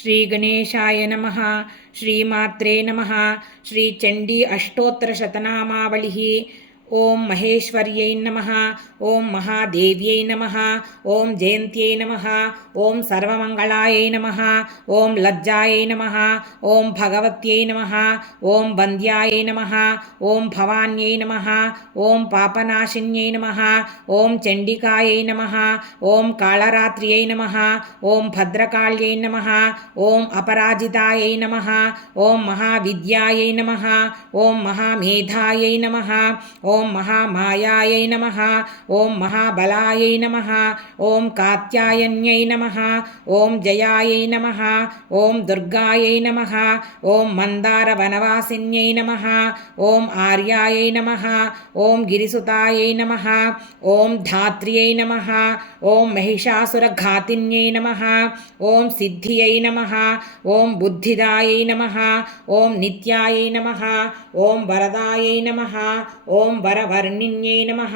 श्रीगणेशाय नमः। श्रीमात्रे नमः। श्रीचण्डी अष्टोत्तरशतनामावलिः। ओं महेश्वर्यै नमः। ओं महादेव्यै नमः। ओं जयन्त्यै नमः। ओं सर्वमङ्गलायै नमः। ओं लज्जायै नमः। ओं भगवत्यै नमः। ओं वन्द्यायै नमः। ओं भवान्यै नमः। ओं पापनाशिन्यै नमः। ओं चण्डिकायै नमः। ओं कालरात्र्यै नमः। ओं भद्रकाल्यै नमः। ओं अपराजितायै नमः। ओं महाविद्यायै नमः। ओं महामेधायै नमः। ओं महामायायै नमः। ओं महाबलायै नमः। ओं कात्यायन्यै नमः। ओं जयायै नमः। ओं दुर्गायै नमः। ओं मन्दारवनवासिन्यै नमः। ओं आर्यायै नमः। ओं गिरिसुतायै नमः। ओं धात्र्यै नमः। ओं महिषासुरघातिन्यै नमः। ओं सिद्धियै नमः। ओं बुद्धिदायै नमः। ओं नित्यायै नमः। ओं वरदायै नमः। ओं वरवर्णिन्यै नमः।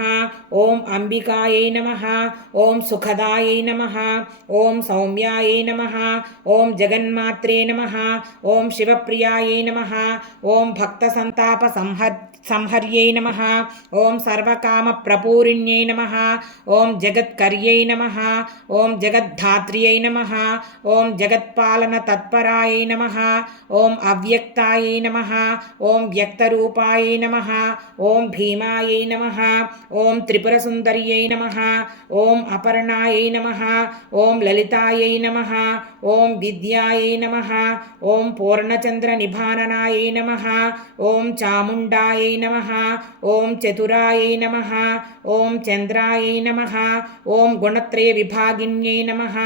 ओं अंबिकायै नमः। ओं सुखदायै नमः। ओं सौम्यायै नमः। ओं जगन्मात्रे नमः। ओं शिवप्रियायै नमः। ओं भक्तसन्तापसंहर्यै नमः। ओं सर्वकामप्रपूरिण्यै नमः। ओं जगत्कर्यै नमः। ओं जगद्धात्र्यै नमः। ओं जगत्पालनतत्परायै नमः। ओं अव्यक्तायै नमः। ओं व्यक्तरूपायै नमः। ओं भीमायै नमः। ओं त्रिपुरसुन्दर्यै नमः। ओं अपर्णायै नमः। ओं ललितायै नमः। ओं विद्यायै नमः। ओं पूर्णचन्द्रनिभाननायै नमः। ओं चामुण्डायै नमः। ओं चतुरायै नमः। ओं चन्द्रायै नमः। ओं गुणत्रयविभागिन्यै नमः।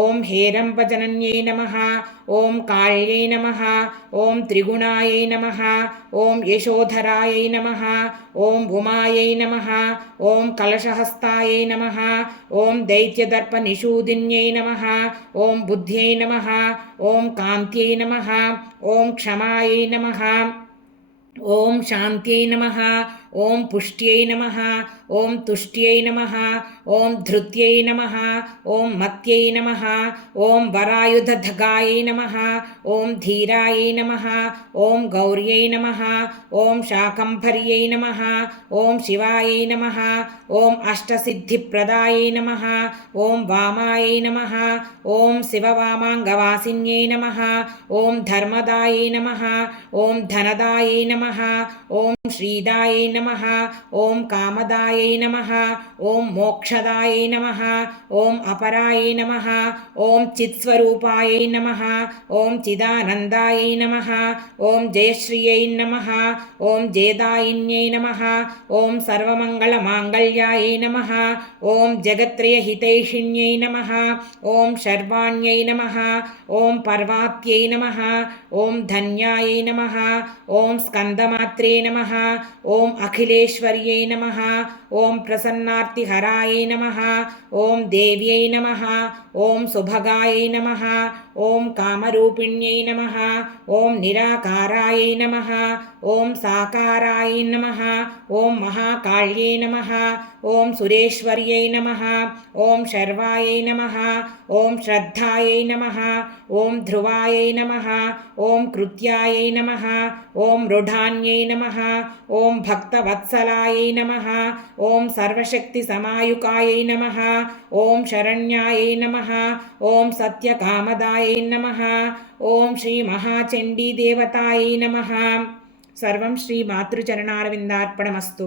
ओं हेरम्बजनन्यै नमः। ओं काल्यै नमः। ओं त्रिगुणायै नमः। ओं यशोधरायै नमः। ओं उमायै नमः। ओं कलशहस्तायै नमः। ओं दैत्यदर्पनिषूदिन्यै नमः। ओं बुद्ध्यै नमः। ओं कान्त्यै नमः। ओं क्षमायै नमः। ओं शान्त्यै नमः। ओं पुष्ट्यै नमः। ओं तुष्ट्यै नमः। ओं धृत्यै नमः। ओं मत्यै नमः। ओं वरायुधधगायै नमः। ओं धीरायै नमः। ओं गौर्यै नमः। ओं शाकम्भर्यै नमः। ओं शिवायै नमः। ओं अष्टसिद्धिप्रदायै नमः। ओं वामायै नमः। ओं शिववामाङ्गवासिन्यै नमः। ओं धर्मदायै नमः। ओं धनदायै नमः। ओं श्रीदायै नमः। ओं कामदायै नमः। ओं मोक्षदायै नमः। ओं अपरायै नमः। ओं चित्स्वरूपायै नमः। ओं चिदानन्दायै नमः। ओं जयश्रियै नमः। ओं जयदायिन्यै नमः। ओं सर्वमङ्गलमाङ्गल्यायै नमः। ओं जगत्त्रयहितैषिण्यै नमः। ओं शर्वाण्यै नमः। ओं पर्वात्यै नमः। ओं धन्यायै नमः। ओं स्कन्दमात्रे नमः। ओं अखिलेश्वर्यै नमः। ओं प्रसन्नार्तिहरायै नमः। ओं देव्यै नमः। ओं सुभगायै नमः। ओं कामरूपिण्यै नमः। ओं निराकारायै नमः। ओं साकारायै नमः। ओं महाकाल्यै नमः। ओं सुरेश्वर्यै नमः। ओं शर्वायै नमः। ओं श्रद्धायै नमः। ओं ध्रुवायै नमः। ओं कृत्यायै नमः। ओं मृढान्यै नमः। ओं भक्तवत्सलायै नमः। ओं सर्वशक्तिसमायुकायै नमः। ओं शरण्यायै नमः। ओं सत्यकामदायै नमः। ओं श्रीमहाचण्डीदेवतायै नमः। सर्वं श्रीमातृचरणारविन्दार्पणमस्तु.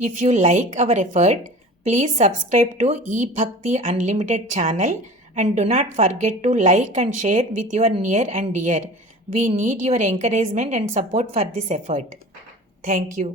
If you like our effort, please subscribe to eBhakti Unlimited channel and do not forget to like and share with your near and dear. We need your encouragement and support for this effort. Thank you.